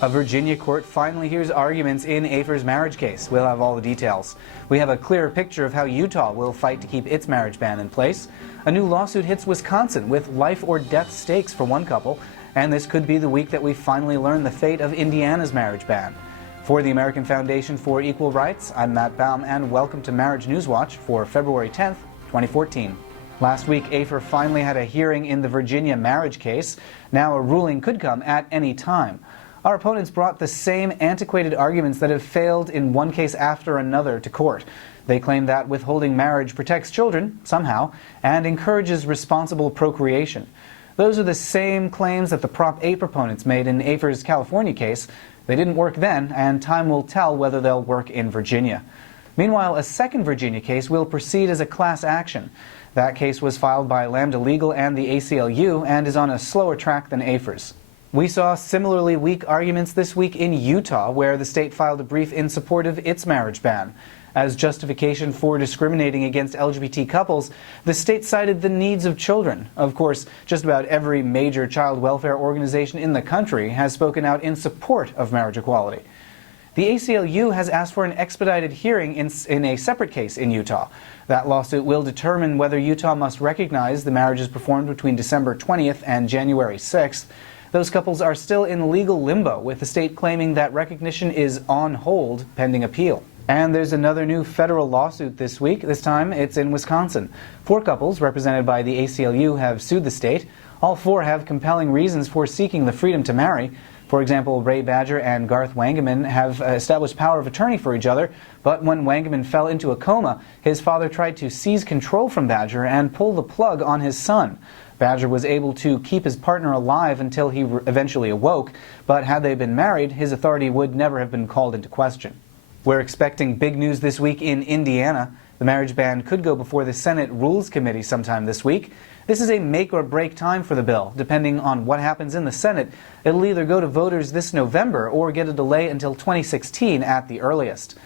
A Virginia court finally hears arguments in AFER's marriage case. We'll have all the details. We have a clearer picture of how Utah will fight to keep its marriage ban in place. A new lawsuit hits Wisconsin with life or death stakes for one couple. And this could be the week that we finally learn the fate of Indiana's marriage ban. For the American Foundation for Equal Rights, I'm Matt Baum, and welcome to Marriage News Watch for February 10th, 2014. Last week, AFER finally had a hearing in the Virginia marriage case. Now a ruling could come at any time. Our opponents brought the same antiquated arguments that have failed in one case after another to court. They claim that withholding marriage protects children, somehow, and encourages responsible procreation. Those are the same claims that the Prop 8 proponents made in AFER's California case. They didn't work then, and time will tell whether they'll work in Virginia. Meanwhile, a second Virginia case will proceed as a class action. That case was filed by Lambda Legal and the ACLU and is on a slower track than AFER's. We saw similarly weak arguments this week in Utah, where the state filed a brief in support of its marriage ban. As justification for discriminating against LGBT couples, the state cited the needs of children. Of course, just about every major child welfare organization in the country has spoken out in support of marriage equality. The ACLU has asked for an expedited hearing in a separate case in Utah. That lawsuit will determine whether Utah must recognize the marriages performed between December 20th and January 6th. Those couples are still in legal limbo, with the state claiming that recognition is on hold pending appeal. And there's another new federal lawsuit this week. This time it's in Wisconsin. 4 couples represented by the ACLU have sued the state. All 4 have compelling reasons for seeking the freedom to marry. For example, Ray Badger and Garth Wangeman have established power of attorney for each other, but when Wangeman fell into a coma, his father tried to seize control from Badger and pull the plug on his son. Badger was able to keep his partner alive until he eventually awoke, but had they been married, his authority would never have been called into question. We're expecting big news this week in Indiana. The marriage ban could go before the Senate Rules Committee sometime this week. This is a make or break time for the bill. Depending on what happens in the Senate, it'll either go to voters this November or get a delay until 2016 at the earliest.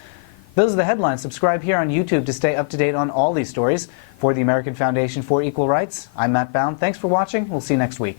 Those are the headlines. Subscribe here on YouTube to stay up to date on all these stories. For the American Foundation for Equal Rights, I'm Matt Baum. Thanks for watching. We'll see you next week.